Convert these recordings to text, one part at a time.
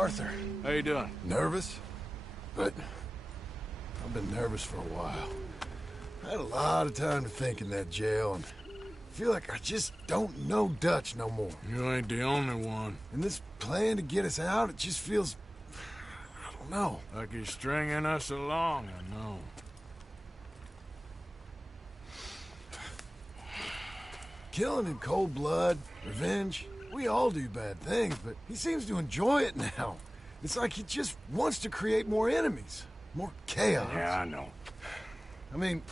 Arthur. How you doing? Nervous? But I've been nervous for a while. I had a lot of time to think in that jail, and I feel like I just don't know Dutch no more. You ain't the only one. And this plan to get us out, it just feels... I don't know. Like you're stringing us along, I know. Killing in cold blood, revenge, we all do bad things, but he seems to enjoy it now. It's like he just wants to create more enemies, more chaos. Yeah, I know. I mean,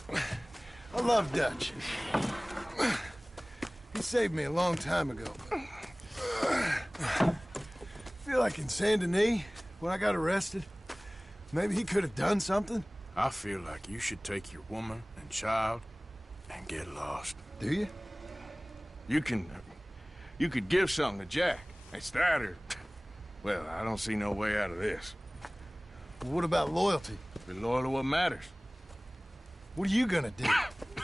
I love Dutch. He saved me a long time ago. I feel like in Saint Denis, when I got arrested, maybe he could have done something. I feel like you should take your woman and child and get lost. Do you? You could give something to Jack. It's that or... Well, I don't see no way out of this. Well, what about loyalty? Be loyal to what matters. What are you gonna do?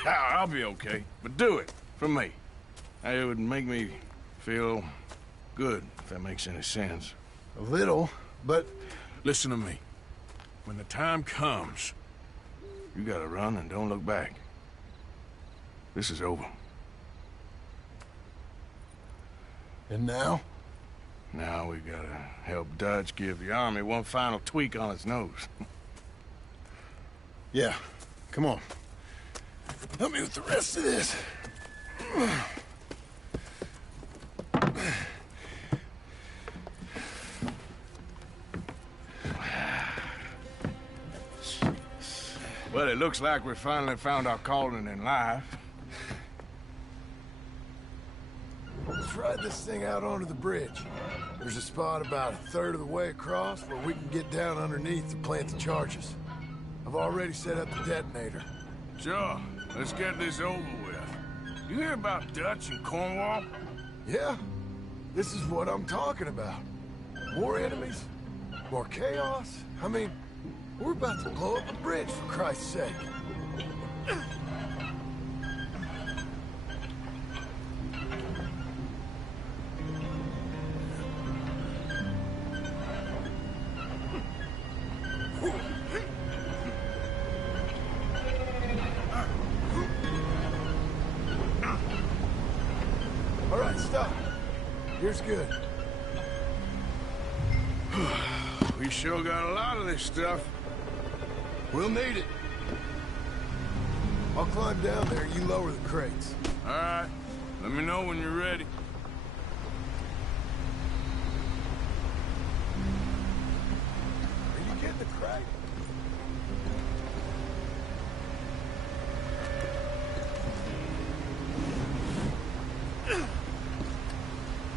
I'll be okay, but do it, for me. It would make me feel good, if that makes any sense. A little, but... Listen to me. When the time comes, you gotta run and don't look back. This is over. And now? Now we gotta help Dutch give the army one final tweak on its nose. Yeah, come on. Help me with the rest of this. Well, it looks like we finally found our calling in life. Let's ride this thing out onto the bridge. There's a spot about a third of the way across where we can get down underneath to plant the charges. I've already set up the detonator. Sure, let's get this over with. You hear about Dutch and Cornwall? Yeah, this is what I'm talking about. More enemies, more chaos. I mean, we're about to blow up a bridge, for Christ's sake. All right, stop. Here's good. We sure got a lot of this stuff. We'll need it. I'll climb down there, you lower the crates. All right. Let me know when you're ready. Are you getting the crate?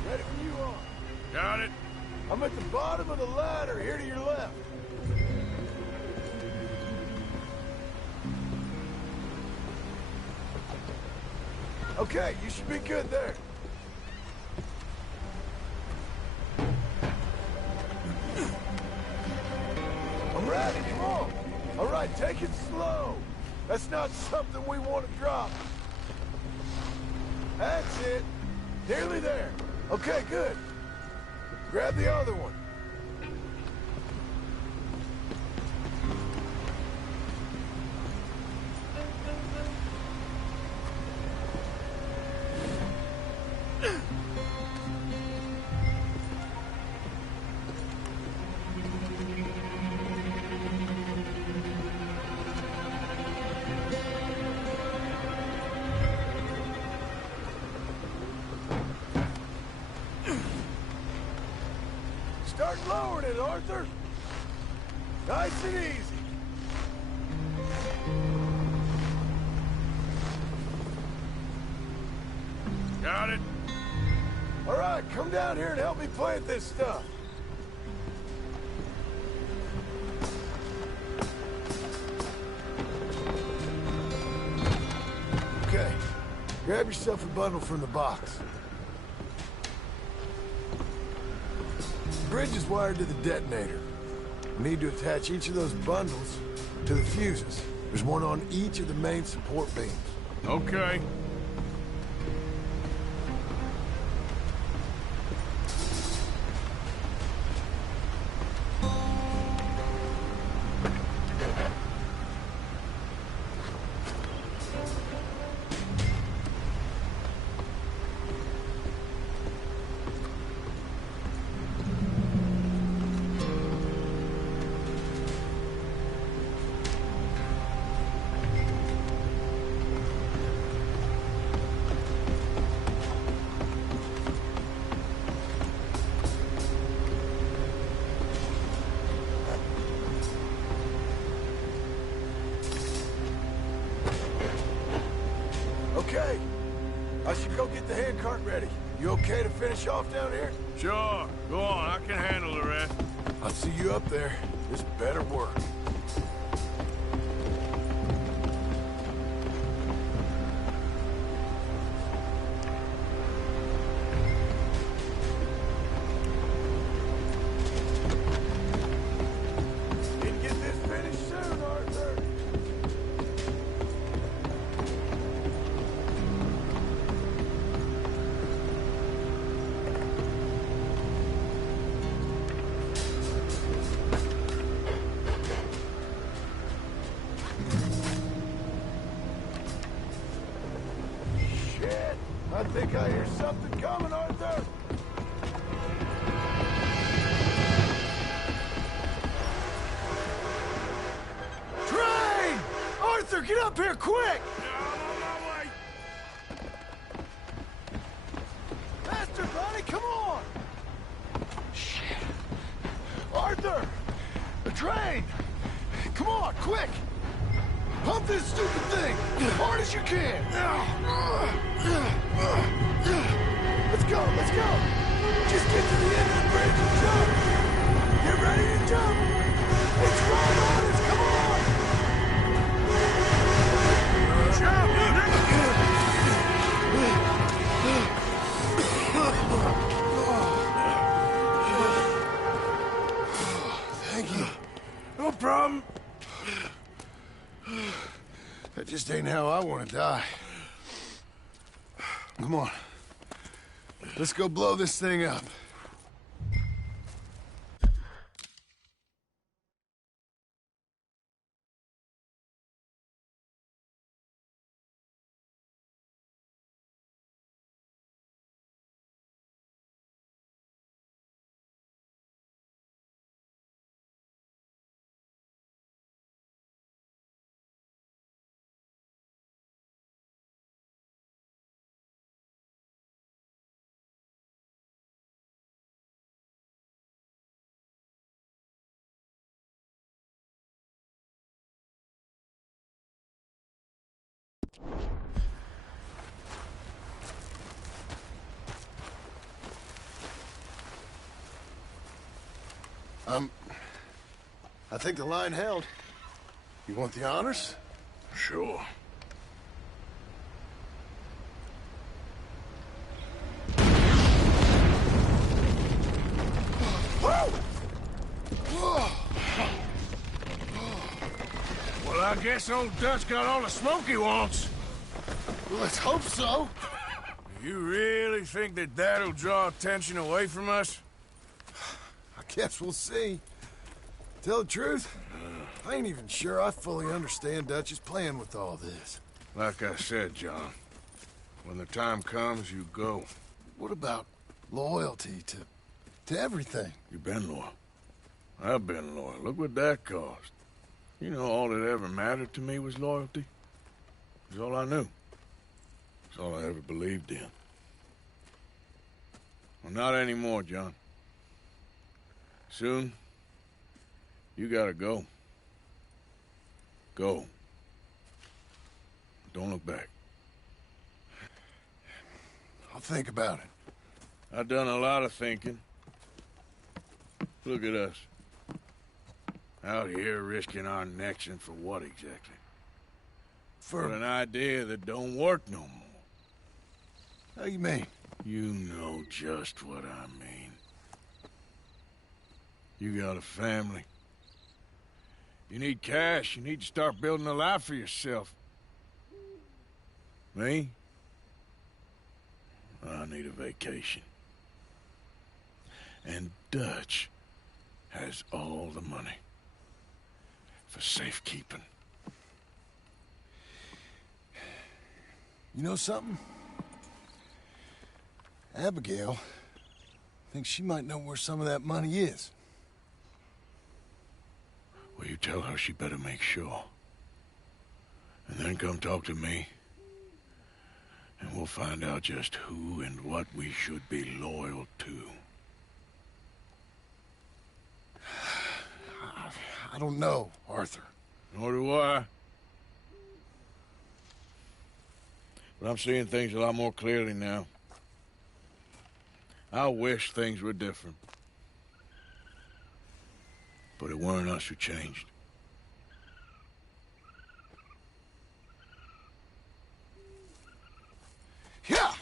Ready when you are. Got it? I'm at the bottom of the ladder, here to your left. Okay, you should be good there. I'm ready, come on. All right, take it slow. That's not something we want to drop. That's it. Nearly there. Okay, good. Grab the other one. Start lowering it, Arthur. Nice and easy. Got it? All right, come down here and help me plant this stuff. Okay, grab yourself a bundle from the box. The bridge is wired to the detonator. We need to attach each of those bundles to the fuses. There's one on each of the main support beams. Okay. Okay. I should go get the handcart ready. You okay to finish off down here? Sure. Go on. I can handle the rest. I'll see you up there. This better work. Need to get this finished soon, Arthur. Shit! I think I hear something coming, Arthur! Train! Arthur, get up here, quick! I'm on my way. Faster, buddy, come on! Shit! Arthur! The train! Come on, quick! Pump this stupid thing! As hard as you can! Let's go, let's go! Just get to the end of the bridge and jump! Get ready to jump! It's right on us, come on! Thank you. No problem. That just ain't how I want to die. Come on. Let's go blow this thing up. I think the line held. You want the honors? Sure. Well, I guess old Dutch got all the smoke he wants. Well, let's hope so. You really think that that'll draw attention away from us? I guess we'll see. Tell the truth, I ain't even sure I fully understand Dutch's plan with all this. Like I said, John, when the time comes, you go. What about loyalty to everything? You've been loyal. I've been loyal. Look what that cost. You know, all that ever mattered to me was loyalty. It's all I knew. It's all I ever believed in. Well, not anymore, John. Soon, you gotta go. Go. Don't look back. I'll think about it. I've done a lot of thinking. Look at us. Out here risking our necks, and for what exactly? For an idea that don't work no more. How you mean? You know just what I mean. You got a family. You need cash. You need to start building a life for yourself. Me? I need a vacation. And Dutch has all the money for safekeeping. You know something? Abigail thinks she might know where some of that money is. Well, you tell her she better make sure. And then come talk to me. And we'll find out just who and what we should be loyal to. I don't know, Arthur. Nor do I. But I'm seeing things a lot more clearly now. I wish things were different. But it weren't us who changed. Yeah!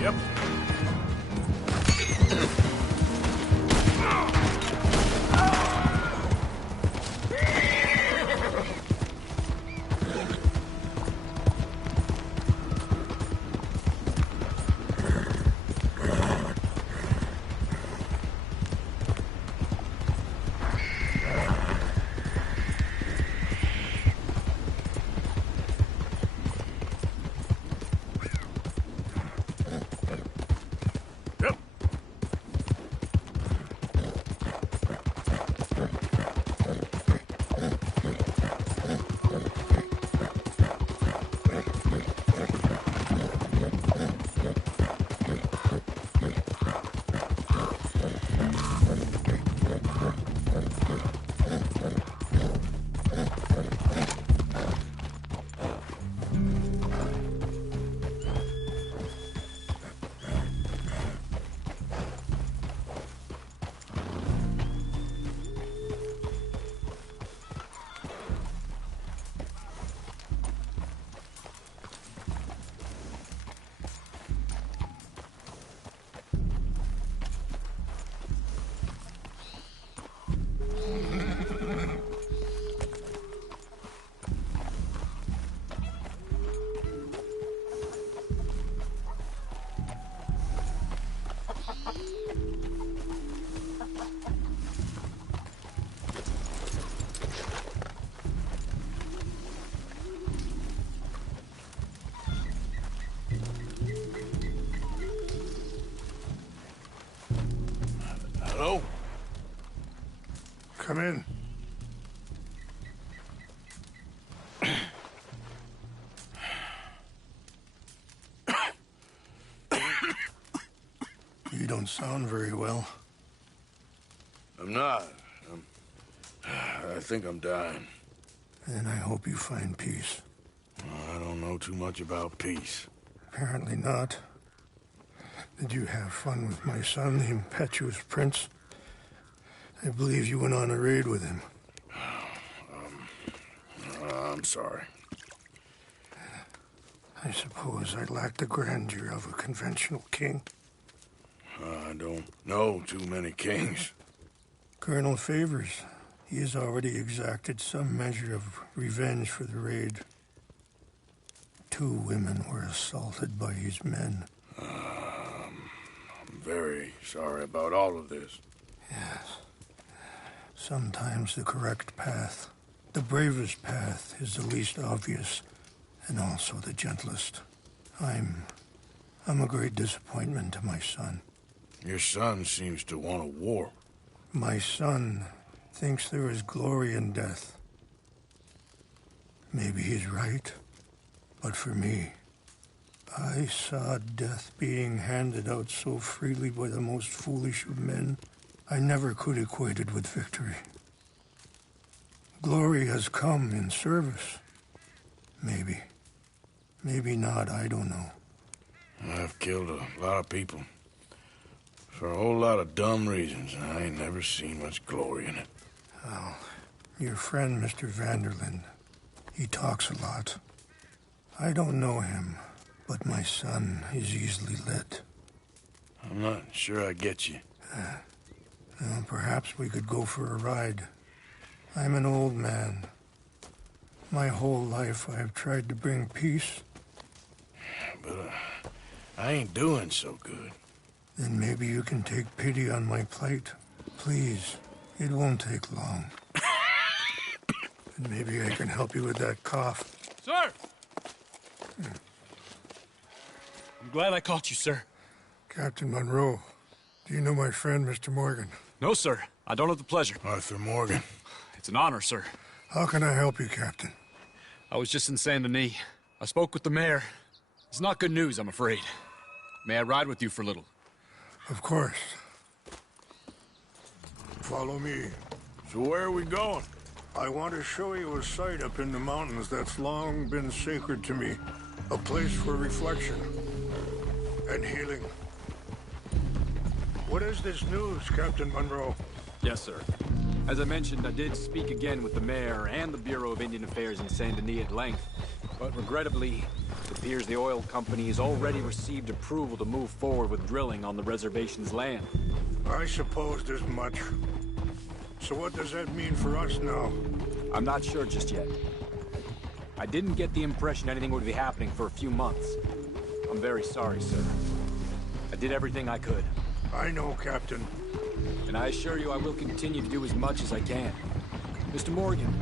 Yep. Yep. Hello? Come in. don't sound very well. I'm not. I think I'm dying. Then I hope you find peace. I don't know too much about peace. Apparently not. Did you have fun with my son, the impetuous prince? I believe you went on a raid with him. I'm sorry. I suppose I lack the grandeur of a conventional king. I don't know too many kings. Colonel Favors, he has already exacted some measure of revenge for the raid. 2 women were assaulted by his men. I'm very sorry about all of this. Yes. Sometimes the correct path, the bravest path, is the least obvious, and also the gentlest. I'm a great disappointment to my son. Your son seems to want a war. My son thinks there is glory in death. Maybe he's right, but for me, I saw death being handed out so freely by the most foolish of men, I never could equate it with victory. Glory has come in service. Maybe. Maybe not, I don't know. I've killed a lot of people. For a whole lot of dumb reasons, and I ain't never seen much glory in it. Well, your friend, Mr. Vanderlyn, he talks a lot. I don't know him, but my son is easily led. I'm not sure I get you. Well, perhaps we could go for a ride. I'm an old man. My whole life I have tried to bring peace. But I ain't doing so good. Then maybe you can take pity on my plight. Please, it won't take long. And maybe I can help you with that cough. Sir! I'm glad I caught you, sir. Captain Monroe, do you know my friend, Mr. Morgan? No, sir. I don't have the pleasure. Arthur Morgan. It's an honor, sir. How can I help you, Captain? I was just in Saint Denis. I spoke with the mayor. It's not good news, I'm afraid. May I ride with you for a little? Of course. Follow me. So where are we going? I want to show you a site up in the mountains that's long been sacred to me. A place for reflection and healing. What is this news, Captain Monroe? Yes, sir. As I mentioned, I did speak again with the mayor and the Bureau of Indian Affairs in Saint Denis at length. But regrettably, it appears the oil company has already received approval to move forward with drilling on the reservation's land. I supposed as much. So what does that mean for us now? I'm not sure just yet. I didn't get the impression anything would be happening for a few months. I'm very sorry, sir. I did everything I could. I know, Captain. And I assure you I will continue to do as much as I can. Mr. Morgan,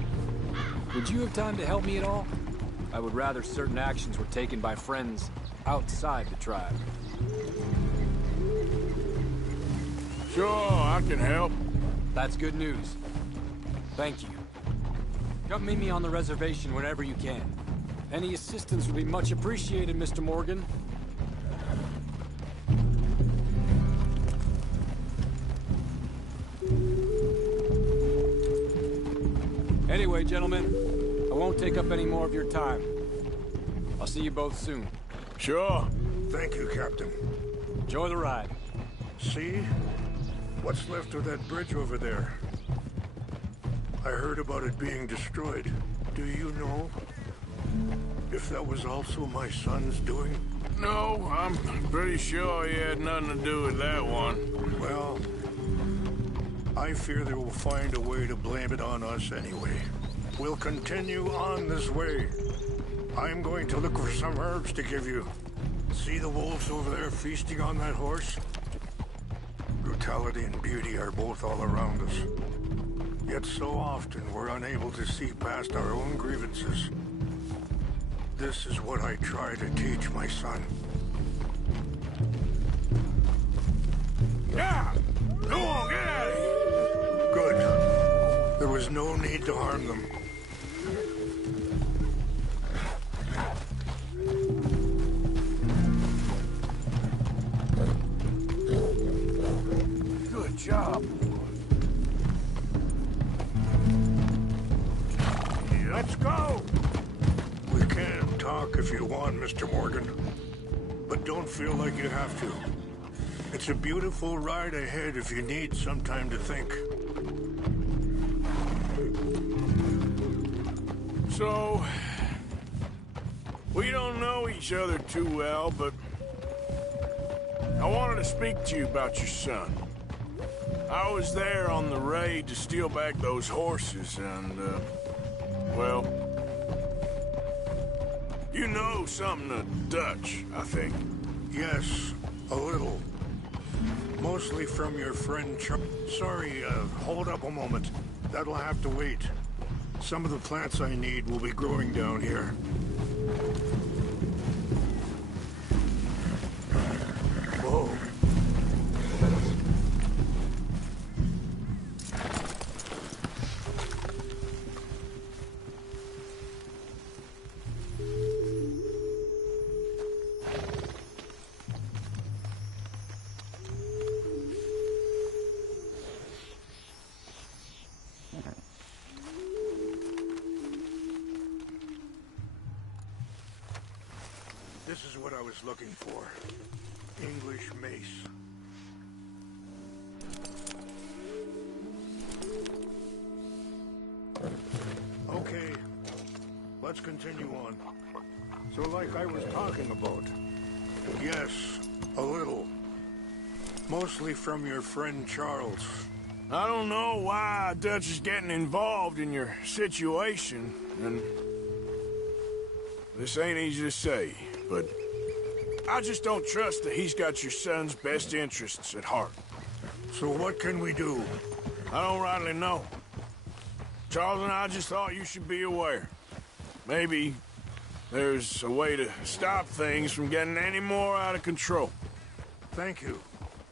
would you have time to help me at all? I would rather certain actions were taken by friends outside the tribe. Sure, I can help. That's good news. Thank you. Come meet me on the reservation whenever you can. Any assistance would be much appreciated, Mr. Morgan. Anyway, gentlemen, I won't take up any more of your time. I'll see you both soon. Sure. Thank you, Captain. Enjoy the ride. See? What's left of that bridge over there? I heard about it being destroyed. Do you know if that was also my son's doing? No, I'm pretty sure he had nothing to do with that one. Well, I fear they will find a way to blame it on us anyway. We'll continue on this way. I'm going to look for some herbs to give you. See the wolves over there feasting on that horse? Brutality and beauty are both all around us. Yet so often we're unable to see past our own grievances. This is what I try to teach my son. Yeah! Go on, get out of here! Good. There was no need to harm them. job. Let's go! We can talk if you want, Mr. Morgan. But don't feel like you have to. It's a beautiful ride ahead if you need some time to think. So, we don't know each other too well, but I wanted to speak to you about your son. I was there on the raid to steal back those horses, and, well, you know something of Dutch, I think. Yes, a little. Mostly from your friend Sorry, hold up a moment. That'll have to wait. Some of the plants I need will be growing down here. Whoa. This is what I was looking for. English mace. Okay, let's continue on. So like I was talking about. Yes, a little. Mostly from your friend Charles. I don't know why Dutch is getting involved in your situation, and this ain't easy to say, but I just don't trust that he's got your son's best interests at heart. So what can we do? I don't rightly know. Charles and I just thought you should be aware. Maybe there's a way to stop things from getting any more out of control. Thank you,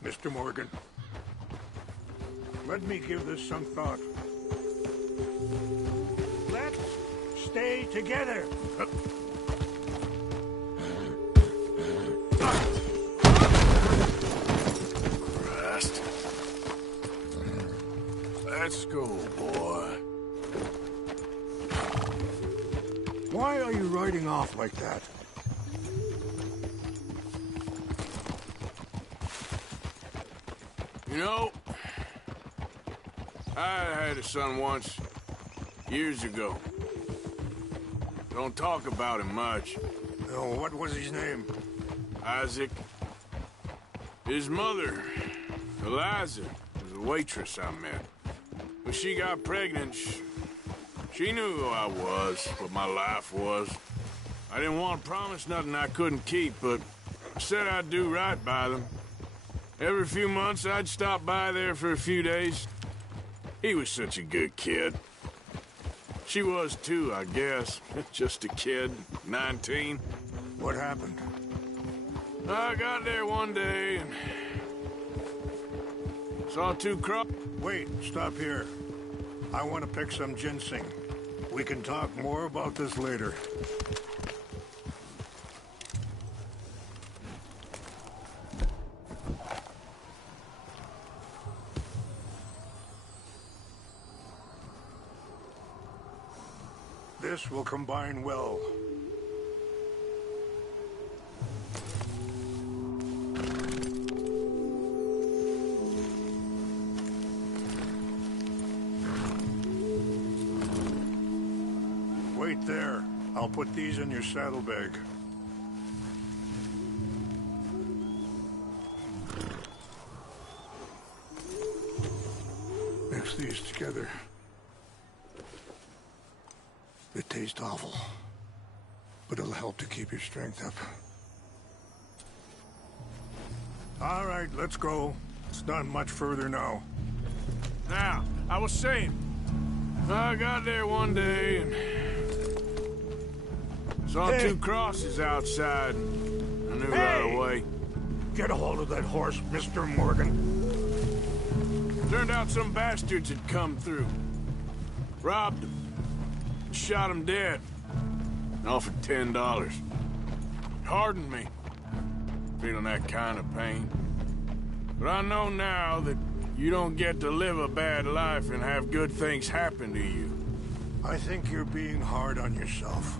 Mr. Morgan. Let me give this some thought. Let's stay together. Christ. Let's go, boy. Why are you riding off like that? You know, I had a son once, years ago. Don't talk about him much. Oh, what was his name? Isaac. His mother, Eliza, was a waitress I met. When she got pregnant, she knew who I was, what my life was. I didn't want to promise nothing I couldn't keep, but I said I'd do right by them. Every few months, I'd stop by there for a few days. He was such a good kid. She was too, I guess. Just a kid, 19. What happened? I got there one day and saw two crops. Wait, stop here. I want to pick some ginseng. We can talk more about this later. This will combine well. Wait there. I'll put these in your saddlebag. Mix these together. They taste awful, but it'll help to keep your strength up. All right, let's go. It's not much further now. Now, I was saying, I got there one day and saw two crosses outside. I knew right away. Get a hold of that horse, Mr. Morgan. Turned out some bastards had come through. Robbed him. Shot him dead. And offered $10. Hardened me. Feeling that kind of pain. But I know now that You don't get to live a bad life and have good things happen to you. I think you're being hard on yourself.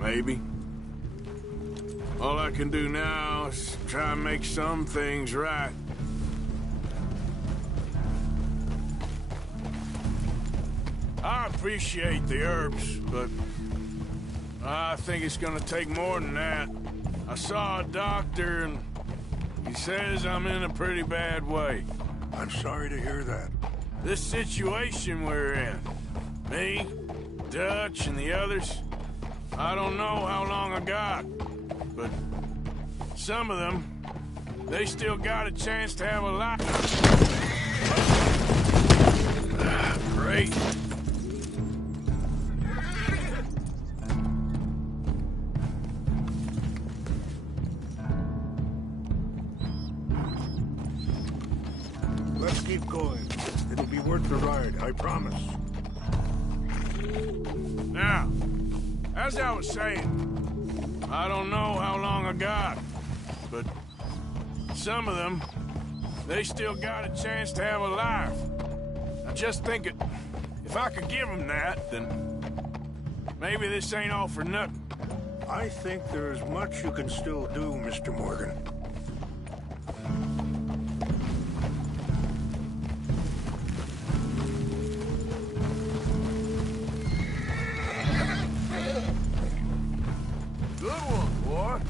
Maybe. All I can do now is try and make some things right. I appreciate the herbs, but I think it's gonna take more than that. I saw a doctor and he says I'm in a pretty bad way. I'm sorry to hear that. This situation we're in, me, Dutch, and the others, I don't know how long I got, but some of them, they still got a chance to have a life. Great. Let's keep going. It'll be worth the ride, I promise. Now, as I was saying, I don't know how long I got, but some of them, they still got a chance to have a life. I just think if I could give them that, then maybe this ain't all for nothing. I think there's much you can still do, Mr. Morgan. Good one, boy.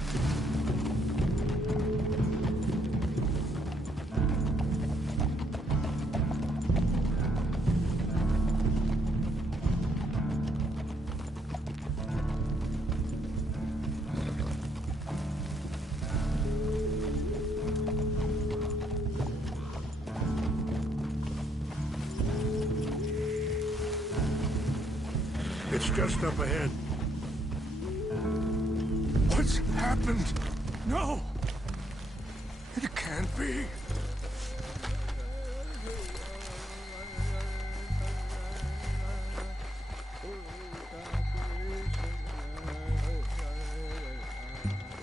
It's just up ahead. What's happened? No! It can't be.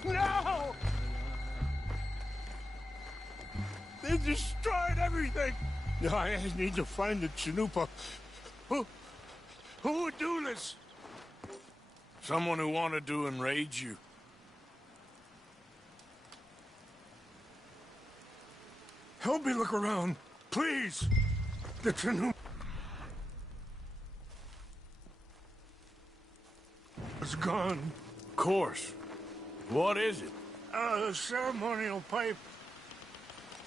No! They destroyed everything! I need to find the Chanupa. Who would do this? Someone who wanted to enrage you. Help me look around, please. The Chanupa is gone. Of course. What is it? A ceremonial pipe.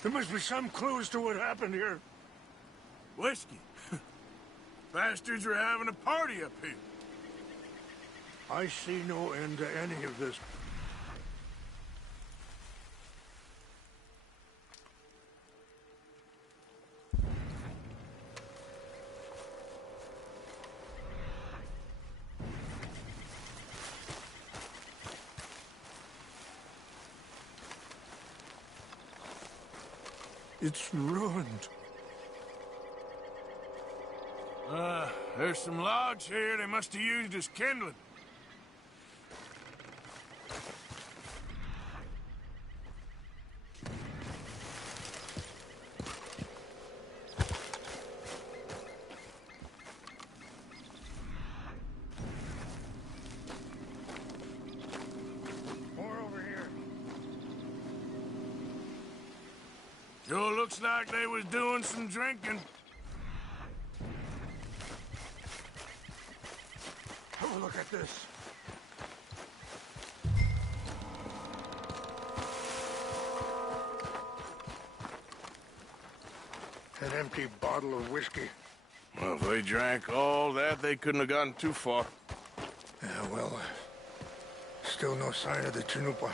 There must be some clues to what happened here. Whiskey. Bastards are having a party up here. I see no end to any of this. It's ruined. There's some logs here they must have used as kindling. More over here. Sure looks like they was doing some drinking. Have a look at this. An empty bottle of whiskey. Well, if they drank all that, they couldn't have gotten too far. Yeah, well, still no sign of the Chanupa.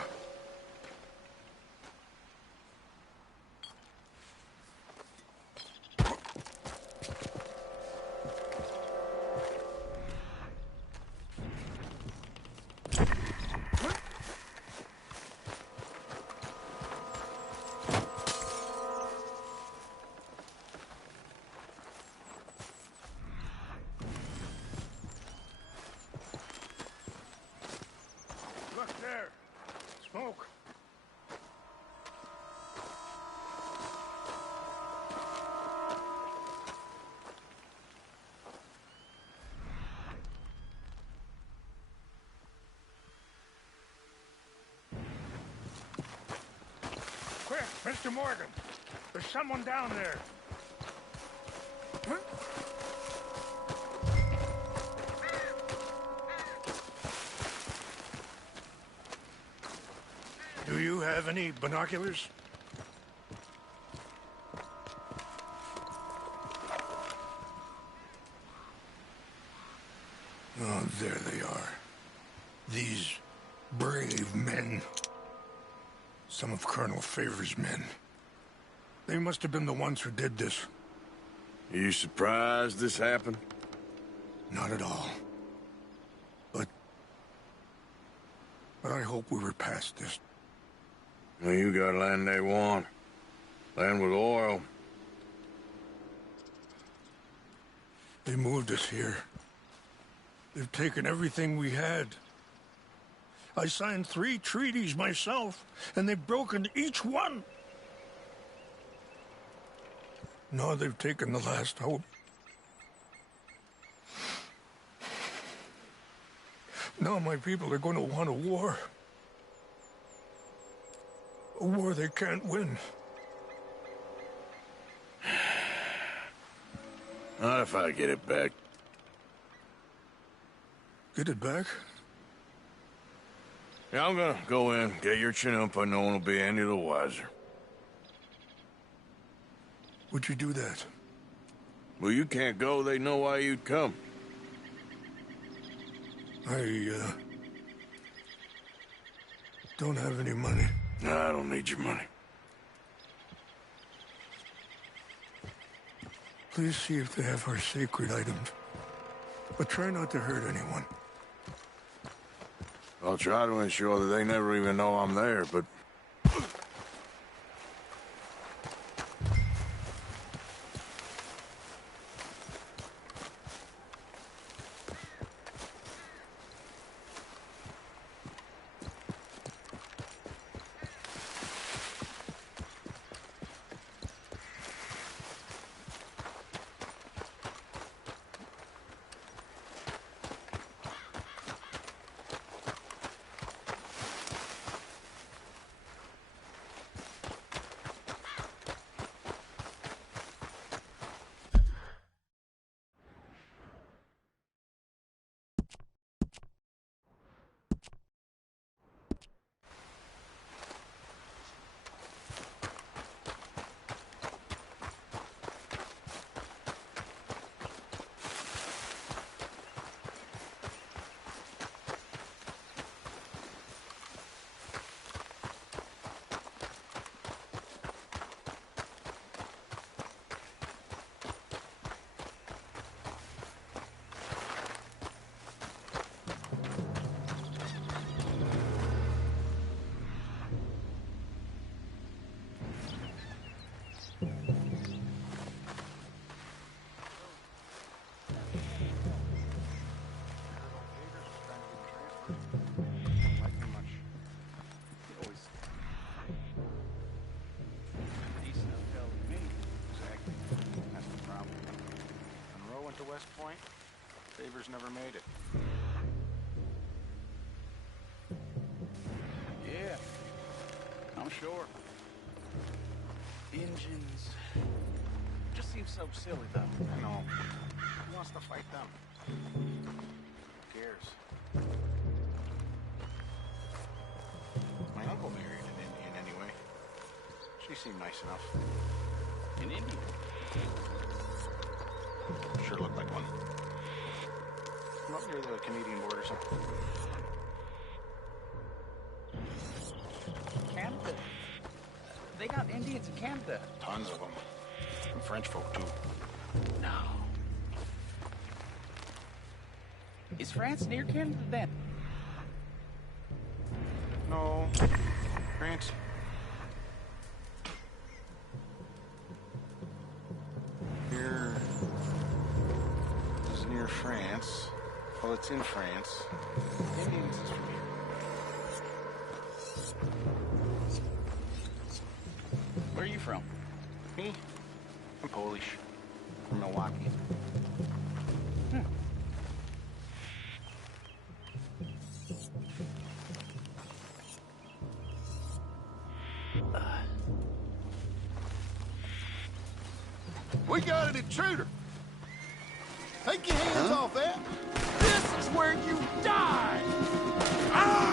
Mr. Morgan. There's someone down there. Huh? Do you have any binoculars? Oh, there they are. These brave men. Some of Colonel Favor's men. They must have been the ones who did this. Are you surprised this happened? Not at all. But I hope we were past this. Well, you got land they want. Land with oil. They moved us here. They've taken everything we had. I signed 3 treaties myself, and they've broken each one. Now they've taken the last hope. Now my people are going to want a war. A war they can't win. Not if I get it back. Get it back? Yeah, I'm gonna go in, get your Chinook, but no one will be any the wiser. Would you do that? Well, you can't go, they know why you'd come. I don't have any money. No, I don't need your money. Please see if they have our sacred items. But try not to hurt anyone. I'll try to ensure that they never even know I'm there, but... West Point, Favors never made it. Yeah, I'm sure. Engines just seems so silly, though. I know. Who wants to fight them? Who cares? My uncle married an Indian anyway. She seemed nice enough. An Indian? Sure looked like one. From up near the Canadian border or something. Canada. They got Indians in Canada. Tons of them. And French folk, too. No. Is France near Canada then? No. France. Here is near France. Well, it's in France. Indians is from here. Where are you from? Me? I'm Polish. From Milwaukee. We got an intruder! Take your hands off that! This is where you die! Ah!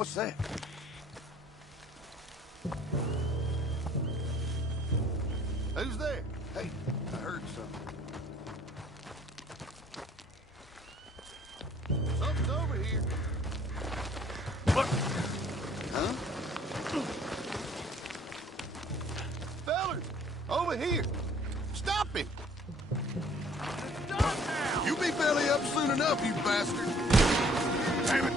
What's that? Who's there? Hey, I heard something. Something's over here. What? Huh? Fellers, over here. Stop him! It's done now! You be belly up soon enough, you bastard! Damn it!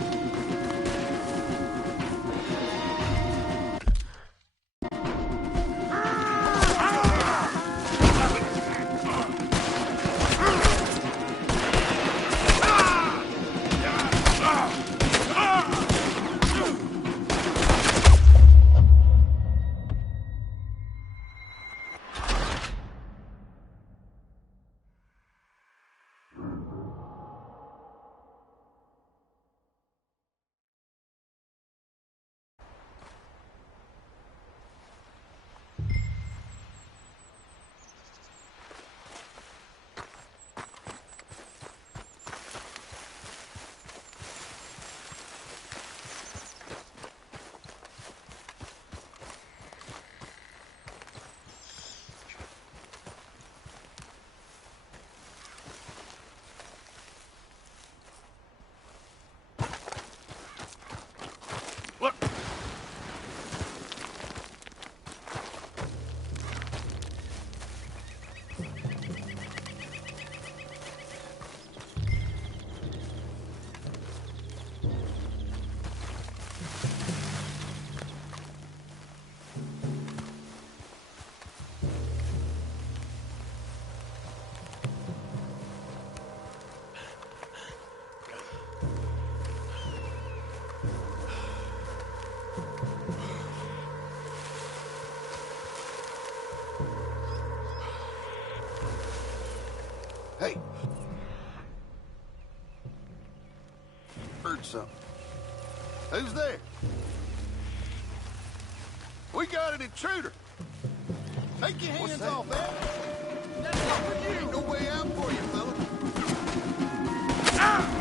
Hey. Heard something. Who's there? We got an intruder. Take your hands off that. That's not for you. Ain't no way out for you, fella. Ah!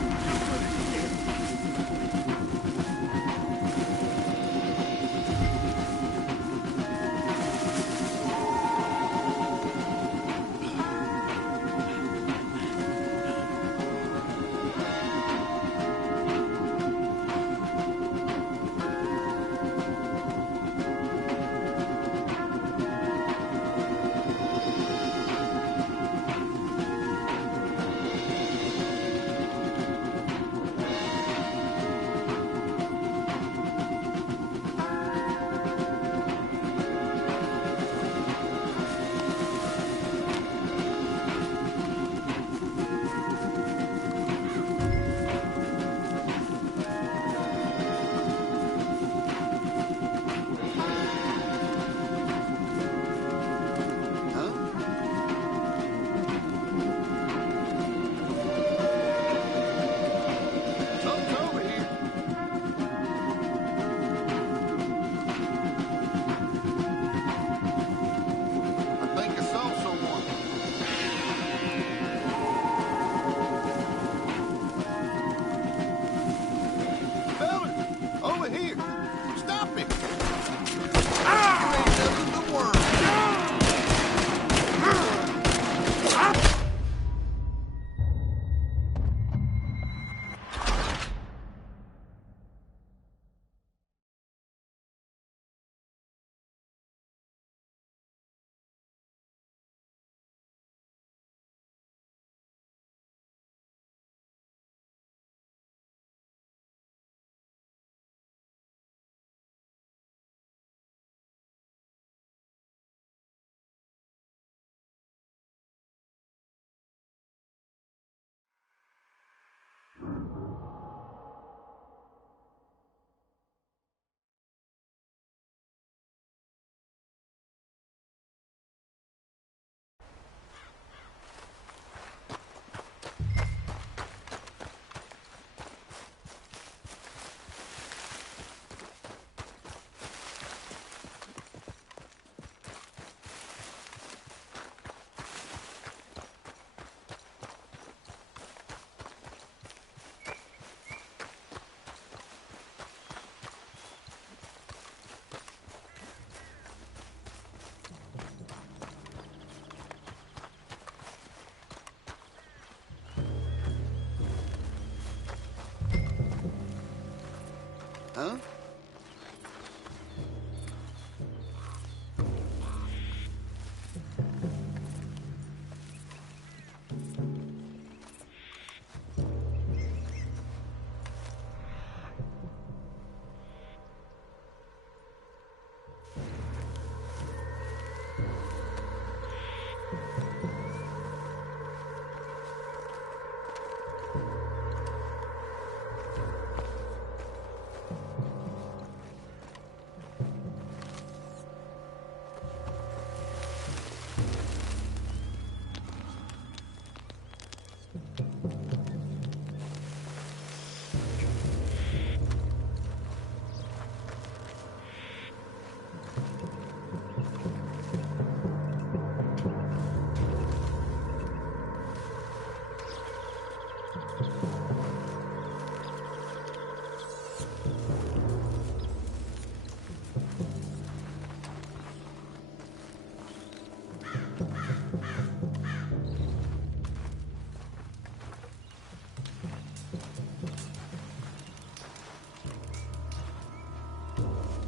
huh?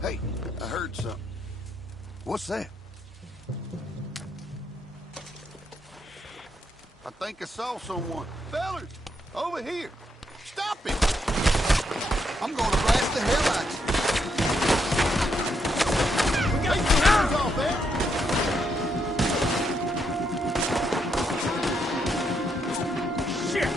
Hey, I heard something. What's that? I think I saw someone. Fellas, over here. Stop it! I'm gonna blast the hell out of you. We got your hands off, man! Shit!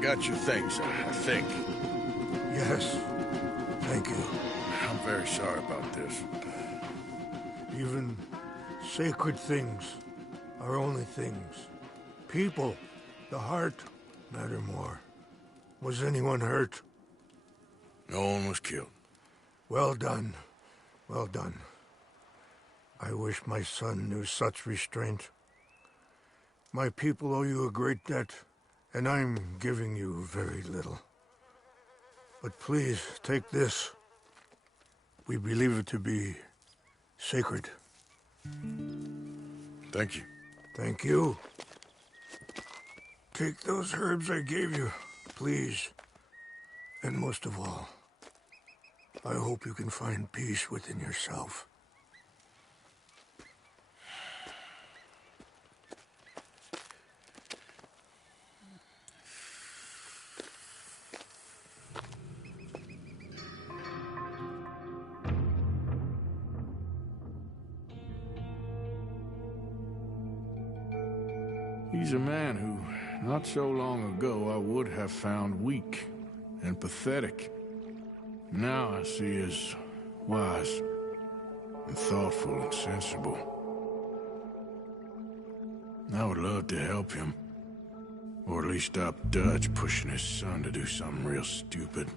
Got your things, I think. Yes. Thank you. I'm very sorry about this. Even sacred things are only things. People, the heart, matter more. Was anyone hurt? No one was killed. Well done. Well done. I wish my son knew such restraint. My people owe you a great debt, and I'm giving you very little. But please, take this. We believe it to be sacred. Thank you. Thank you. Take those herbs I gave you, please. And most of all, I hope you can find peace within yourself. He's a man who, not so long ago, I would have found weak and pathetic. Now I see as wise and thoughtful and sensible. I would love to help him. Or at least stop Dutch pushing his son to do something real stupid.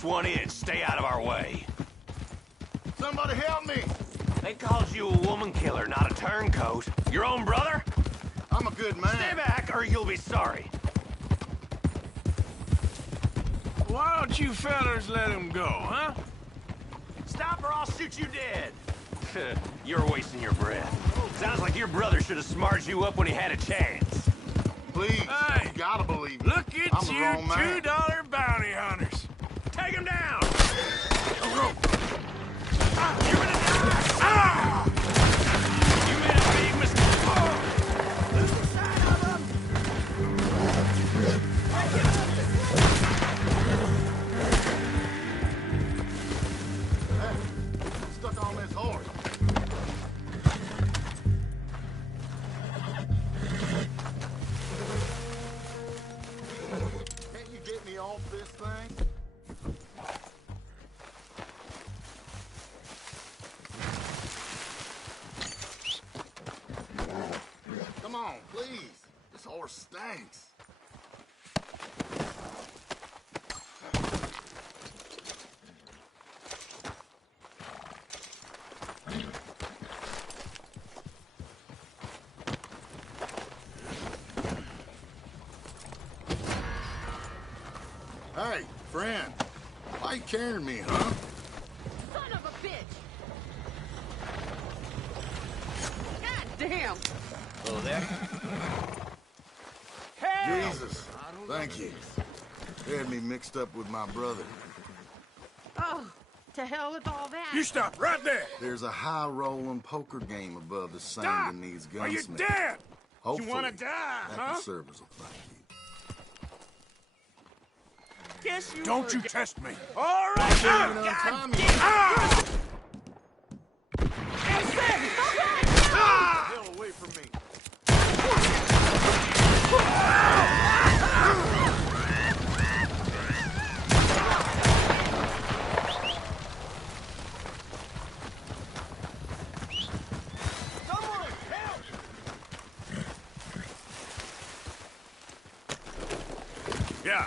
this one in. Stay out of our way. Somebody help me! They called you a woman killer, not a turncoat. Your own brother? I'm a good man. Stay back, or you'll be sorry. Why don't you fellas let him go, huh? Stop or I'll shoot you dead. You're wasting your breath. Sounds like your brother should have smarted you up when he had a chance. Please, Hey, you gotta believe me. Look at I'm the you wrong man. $2 bounty hunters. Take him down! Go. You're gonna die! Ah! You made a big mistake. Lose the sight of him! Hey, I'm stuck on this horse. Can't you get me off this thing? Come on, please. This horse stinks. Hey, friend. Why you carrying me, huh? Son of a bitch! God damn! Hello there. Jesus. Thank you. They had me mixed up with my brother. Oh, to hell with all that. You stop right there. There's a high-rolling poker game above the Stop! Saint-Denis Are you gunsmith. dead? Hopefully, You wanna die, that huh? can serve as a thank you. Guess you Don't you forget. test me. All right. Can't even untie me. Ah! Hell away from me. Someone help! Yeah.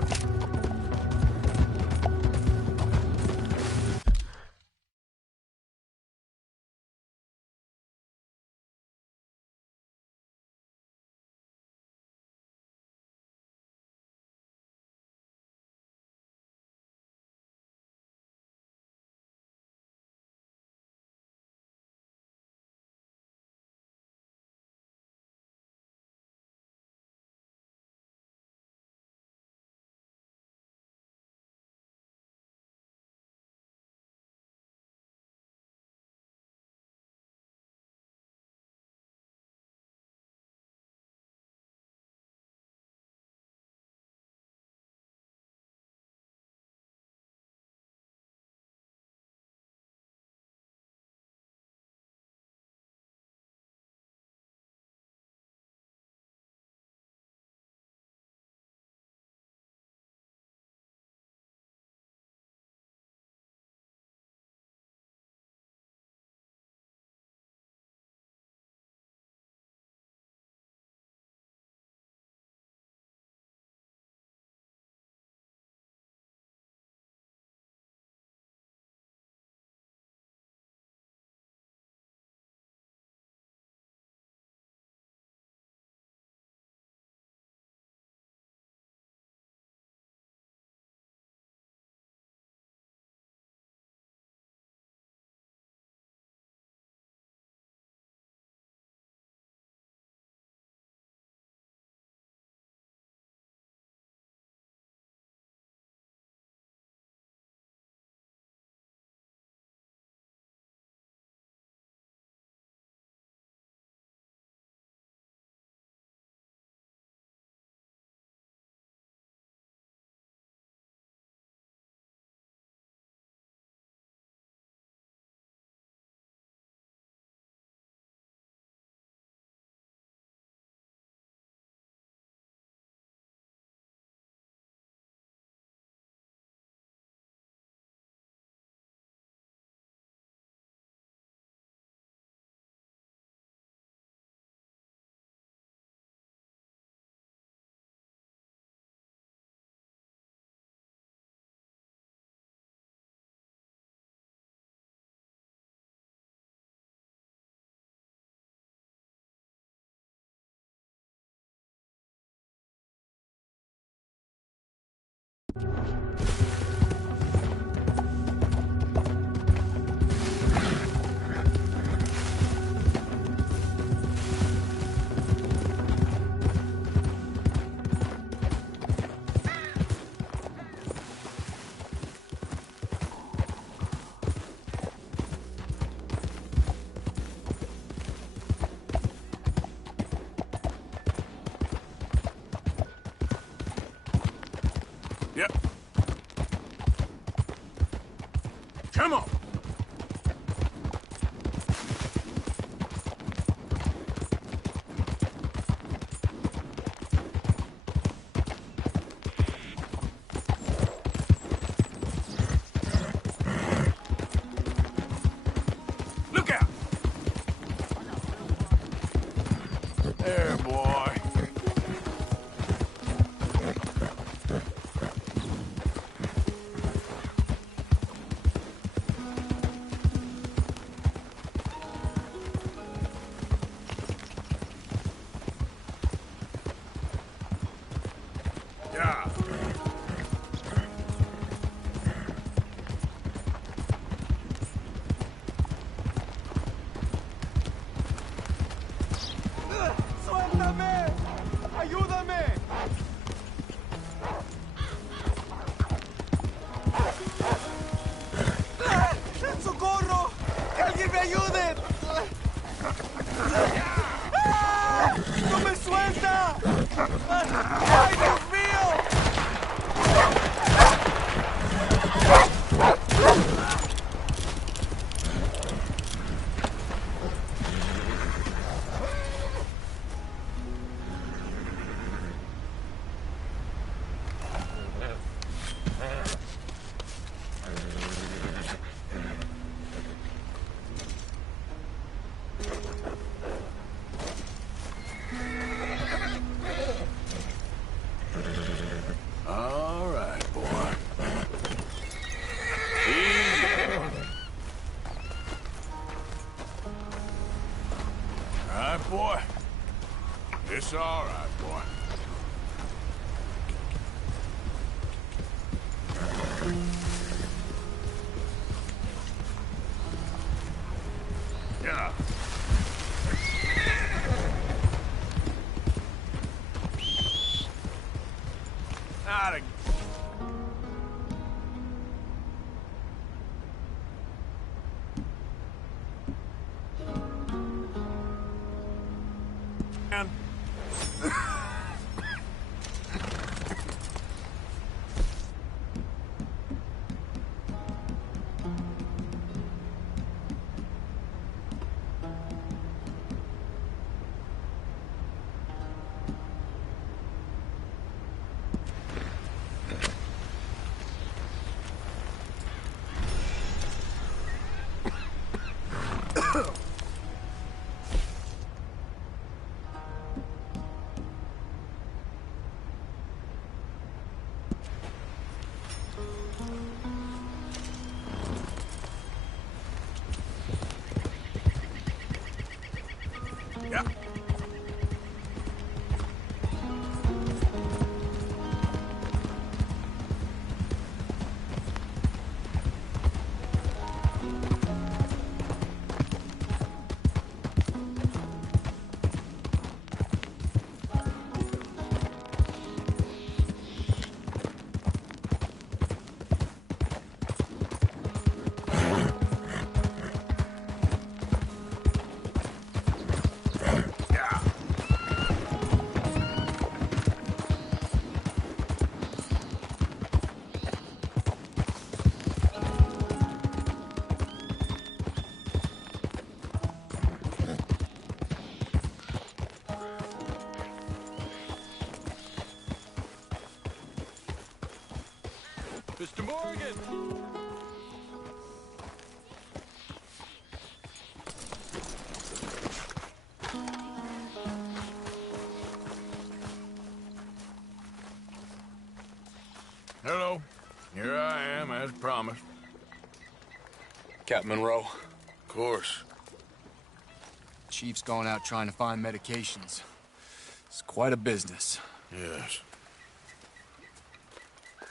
Yep. Yep. Come on. Look out. There, boy. Yeah. ¡Suéltame! ¡Ayúdame! ¡Socorro! ¡Que alguien me ayude! ¡Ah! ¡No me suelta! ¡Ay, Dios mío! boy. It's all right, boy. Yeah. Not again. Yeah. Mr. Morgan! Hello. Here I am, as promised. Captain Monroe. Of course. Chief's going out trying to find medications. It's quite a business. Yes.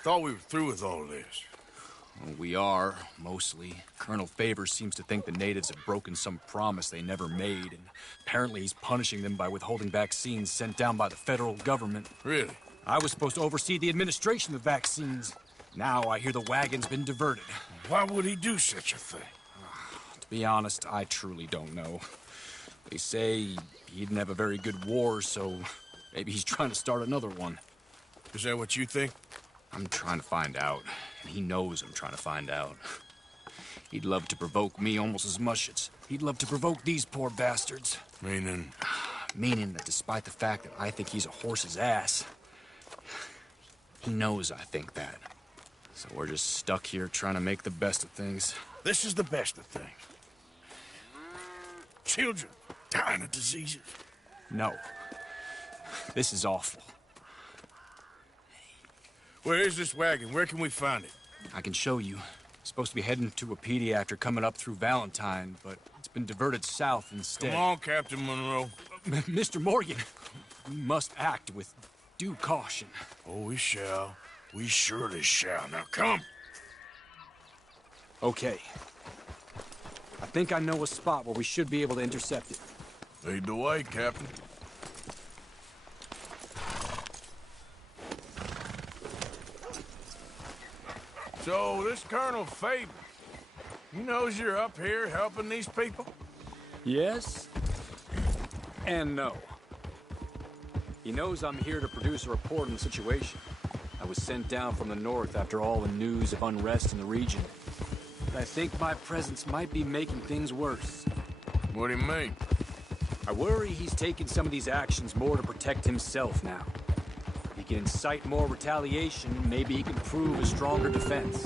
Thought we were through with all this. Well, we are, mostly. Colonel Favors seems to think the natives have broken some promise they never made, and apparently he's punishing them by withholding vaccines sent down by the federal government. Really? I was supposed to oversee the administration of vaccines. Now I hear the wagon's been diverted. Why would he do such a thing? To be honest, I truly don't know. They say he didn't have a very good war, so maybe he's trying to start another one. Is that what you think? I'm trying to find out, and he knows I'm trying to find out. He'd love to provoke me almost as much as he'd love to provoke these poor bastards. Meaning? Meaning that despite the fact that I think he's a horse's ass, he knows I think that. So we're just stuck here trying to make the best of things. This is the best of things. Children dying of diseases. No. This is awful. Where is this wagon? Where can we find it? I can show you. It's supposed to be heading to a PD after coming up through Valentine, but it's been diverted south instead. Come on, Captain Monroe. Mr. Morgan, we must act with due caution. Oh, we shall. We surely shall. Now, come. Okay. I think I know a spot where we should be able to intercept it. Lead the way, Captain. So, this Colonel Favors, he knows you're up here helping these people? Yes. And no. He knows I'm here to produce a report on the situation. I was sent down from the north after all the news of unrest in the region. But I think my presence might be making things worse. What do you mean? I worry he's taking some of these actions more to protect himself now. If he can incite more retaliation, maybe he can prove a stronger defense.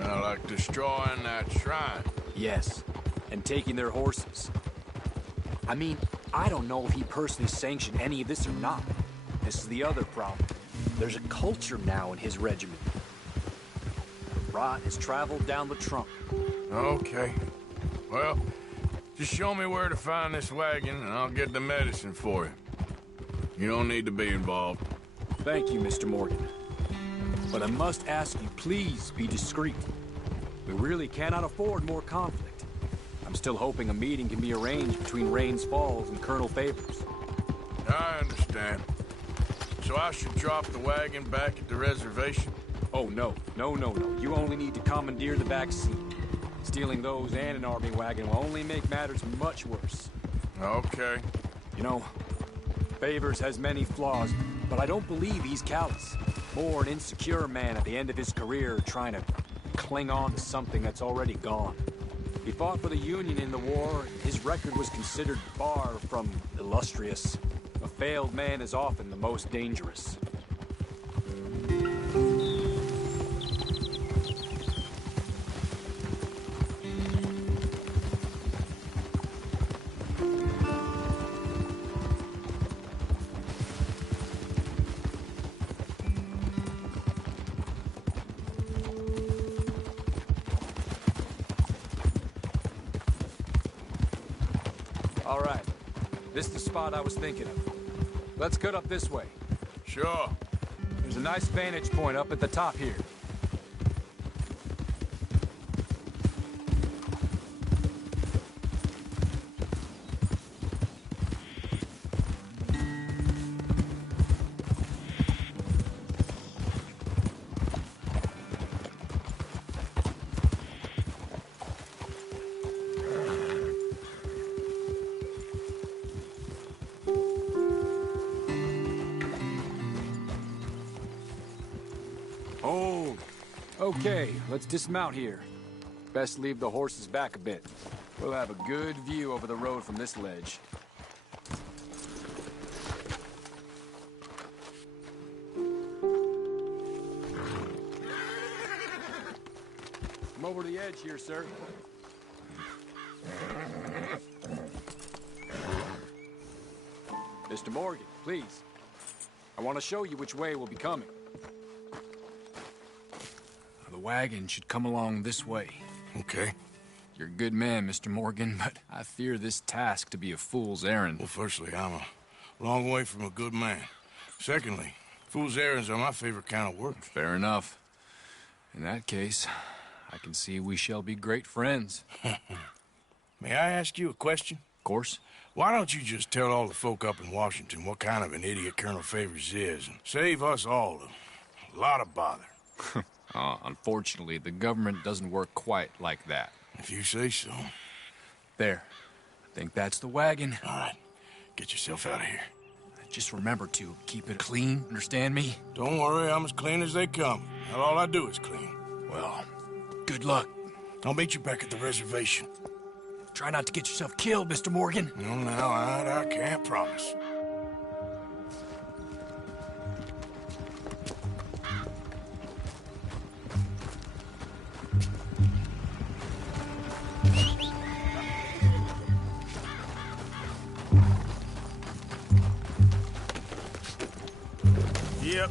Like destroying that shrine. Yes, and taking their horses. I mean, I don't know if he personally sanctioned any of this or not. This is the other problem. There's a culture now in his regiment. The rot has traveled down the trunk. Okay. Well, Just show me where to find this wagon, and I'll get the medicine for you. You don't need to be involved. Thank you, Mr. Morgan. But I must ask you, please be discreet. We really cannot afford more conflict. I'm still hoping a meeting can be arranged between Rains Falls and Colonel Favors. I understand. So I should drop the wagon back at the reservation? Oh, no. No. You only need to commandeer the back seat. Stealing those and an army wagon will only make matters much worse. Okay. You know, Favors has many flaws, but I don't believe he's callous. More an insecure man at the end of his career trying to cling on to something that's already gone. He fought for the Union in the war. His record was considered far from illustrious. A failed man is often the most dangerous. All right. This is the spot I was thinking of. Let's cut up this way. Sure. There's a nice vantage point up at the top here. Oh, okay, let's dismount here. Best leave the horses back a bit. We'll have a good view over the road from this ledge. Come over to the edge here, sir. Mr. Morgan, please. I want to show you which way we'll be coming. The wagon should come along this way. Okay. You're a good man, Mr. Morgan, but I fear this task to be a fool's errand. Well, firstly, I'm a long way from a good man. Secondly, fool's errands are my favorite kind of work. Fair enough. In that case, I can see we shall be great friends. May I ask you a question? Of course. Why don't you just tell all the folk up in Washington what kind of an idiot Colonel Favors is, and save us all a lot of bother? Unfortunately, the government doesn't work quite like that. If you say so. There. I think that's the wagon. All right. Get yourself out of here. Just remember to keep it clean, understand me? Don't worry, I'm as clean as they come. Not all I do is clean. Well, good luck. I'll meet you back at the reservation. Try not to get yourself killed, Mr. Morgan. No, I can't promise. Yep.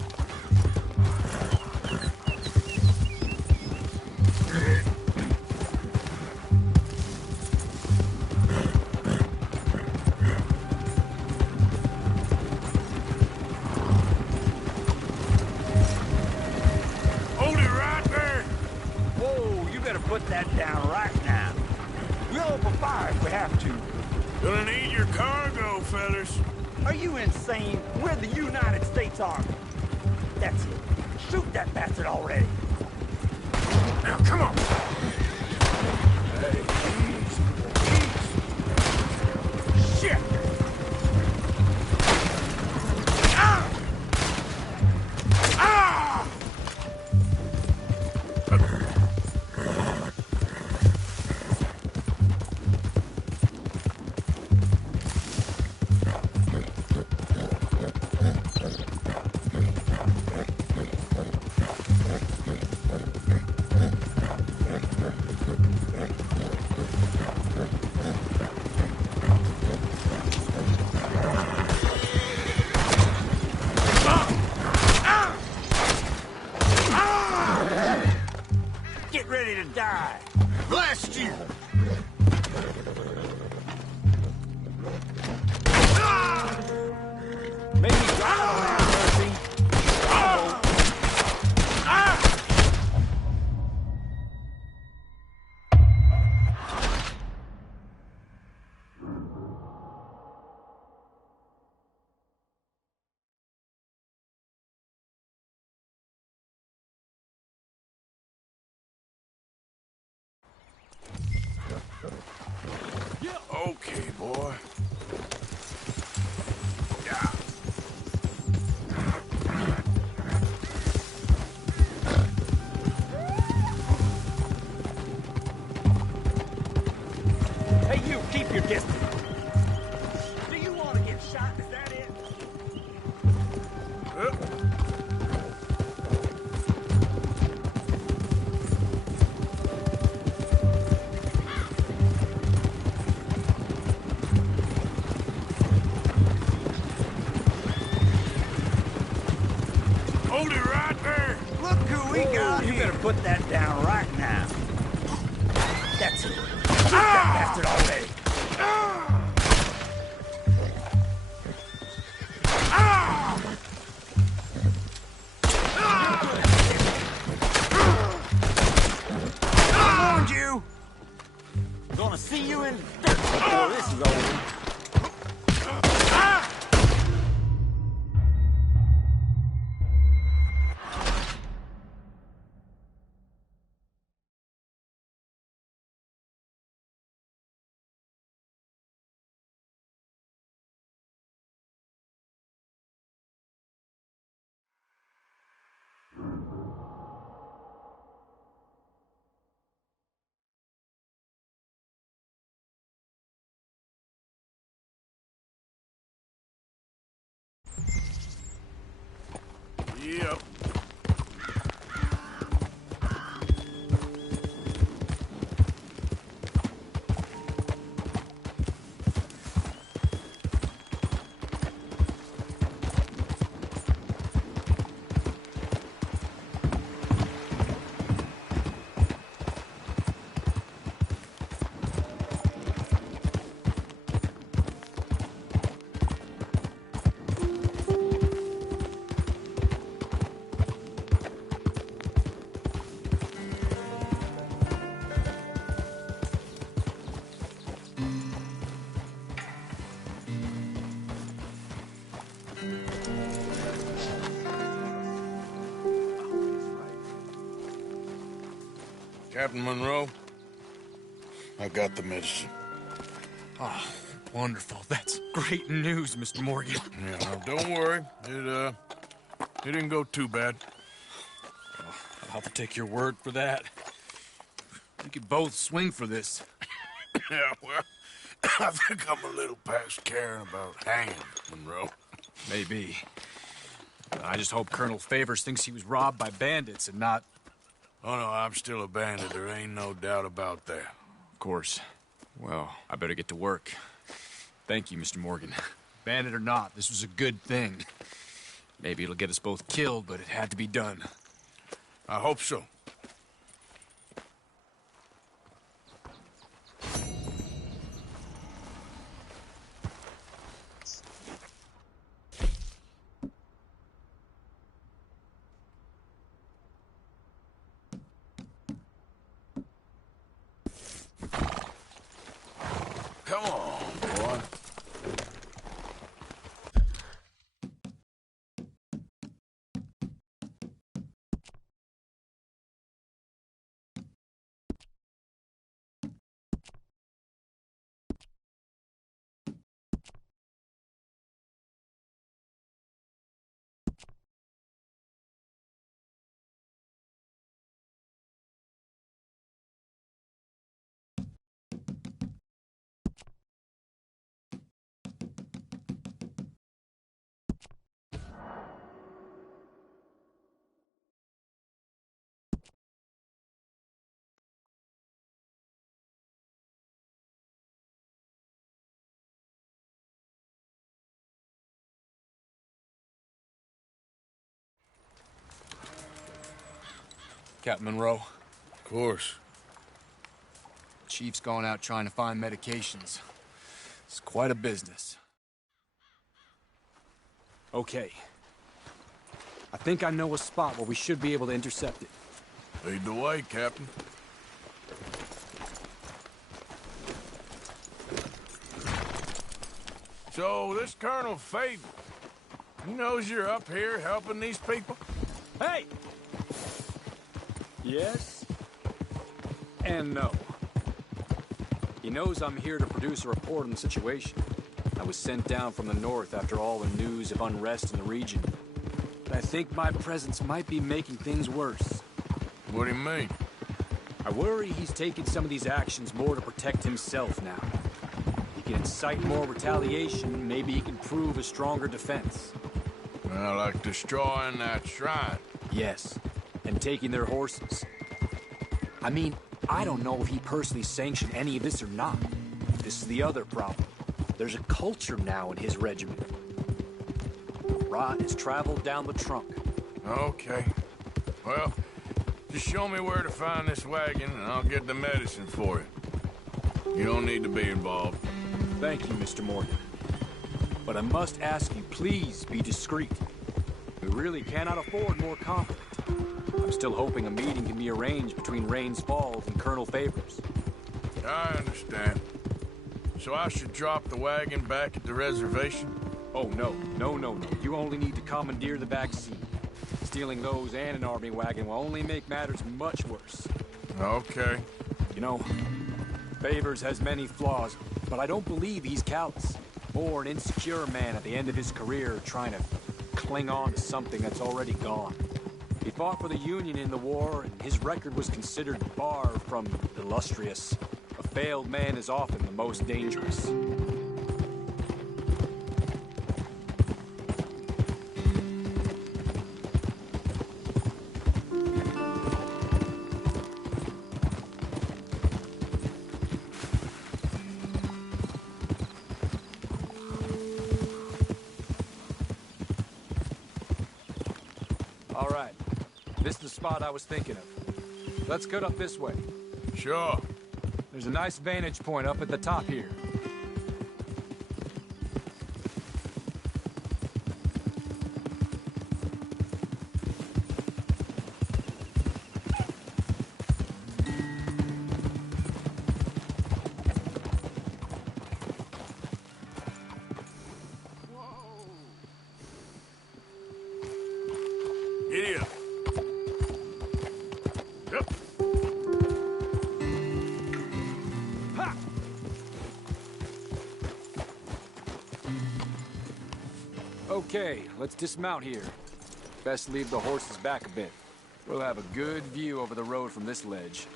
Hold it right there! Whoa, you better put that down right now. We'll open fire if we have to. Gonna need your cargo, fellas. Are you insane? We're the United States Army. That's it. Shoot that bastard already. Now, come on! Hey, easy. Shit! Ah! Ah! Get ready to die. Blast you! Okay, boy. Hey, you, keep your distance. Do you want to get shot? Is that it? Hold it right there. Look who we got You here. better put that down right now. That's it. Shoot that bastard already. I warned you. Gonna see you in dirt before this is over. Yep. Captain Monroe, I got the medicine. Oh, wonderful. That's great news, Mr. Morgan. Yeah, now don't worry. It didn't go too bad. I'll have to take your word for that. We could both swing for this. Yeah, well, I think I'm a little past caring about hanging, Monroe. Maybe. I just hope Colonel Favors thinks he was robbed by bandits and not... Oh, no, I'm still a bandit. There ain't no doubt about that. Of course. Well, I better get to work. Thank you, Mr. Morgan. Bandit or not, this was a good thing. Maybe it'll get us both killed, but it had to be done. I hope so. Come on, boy. Captain Monroe, Of course. Chief's gone out trying to find medications. It's quite a business. Okay. I think I know a spot where we should be able to intercept it. Lead the way, Captain. So, this Colonel Faber, he knows you're up here helping these people? Hey! Yes and no. He knows I'm here to produce a report on the situation. I was sent down from the north after all the news of unrest in the region. But I think my presence might be making things worse. What do you mean? I worry he's taking some of these actions more to protect himself now. He can incite more retaliation, maybe he can prove a stronger defense. Well, like destroying that shrine. Yes, and taking their horses. I mean, I don't know if he personally sanctioned any of this or not. This is the other problem. There's a culture now in his regiment. Rot has traveled down the trunk. Okay. Well, just show me where to find this wagon, and I'll get the medicine for you. You don't need to be involved. Thank you, Mr. Morgan. But I must ask you, please be discreet. We really cannot afford more conflict. I'm still hoping a meeting can be arranged between Rains Falls and Colonel Favors. I understand. So I should drop the wagon back at the reservation? Oh, no. You only need to commandeer the back seat. Stealing those and an army wagon will only make matters much worse. Okay. You know, Favors has many flaws, but I don't believe he's callous. More an insecure man at the end of his career trying to cling on to something that's already gone. He fought for the Union in the war, and his record was considered far from illustrious. A failed man is often the most dangerous. All right. This is the spot I was thinking of. Let's cut up this way. Sure. There's a nice vantage point up at the top here. Giddy up. Yep. Ha! Okay, let's dismount here. Best leave the horses back a bit. We'll have a good view over the road from this ledge.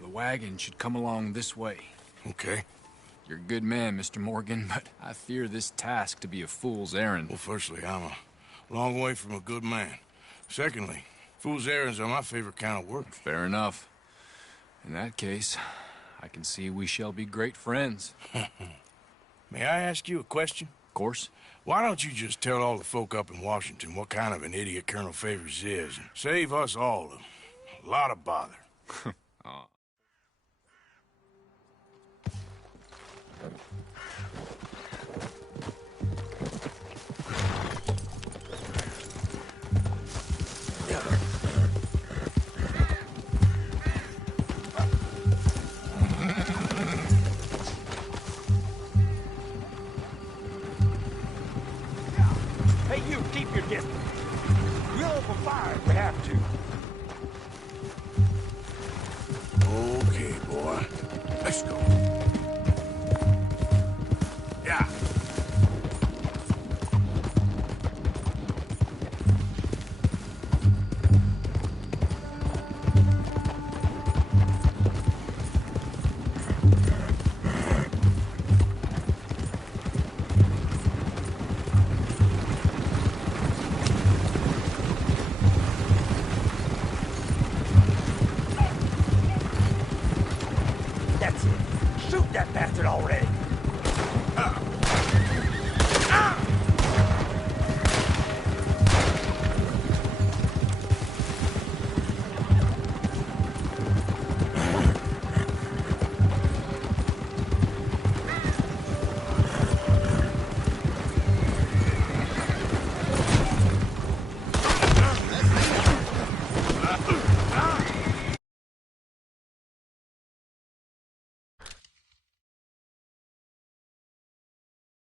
The wagon should come along this way. Okay. You're a good man, Mr. Morgan, but I fear this task to be a fool's errand. Well, firstly, I'm a long way from a good man. Secondly, fool's errands are my favorite kind of work. Fair enough. In that case, I can see we shall be great friends. May I ask you a question? Of course. Why don't you just tell all the folk up in Washington what kind of an idiot Colonel Favors is, and save us all a lot of bother? Hey, you, keep your distance. We'll open fire if we have to. Okay, boy. Let's go. Yeah.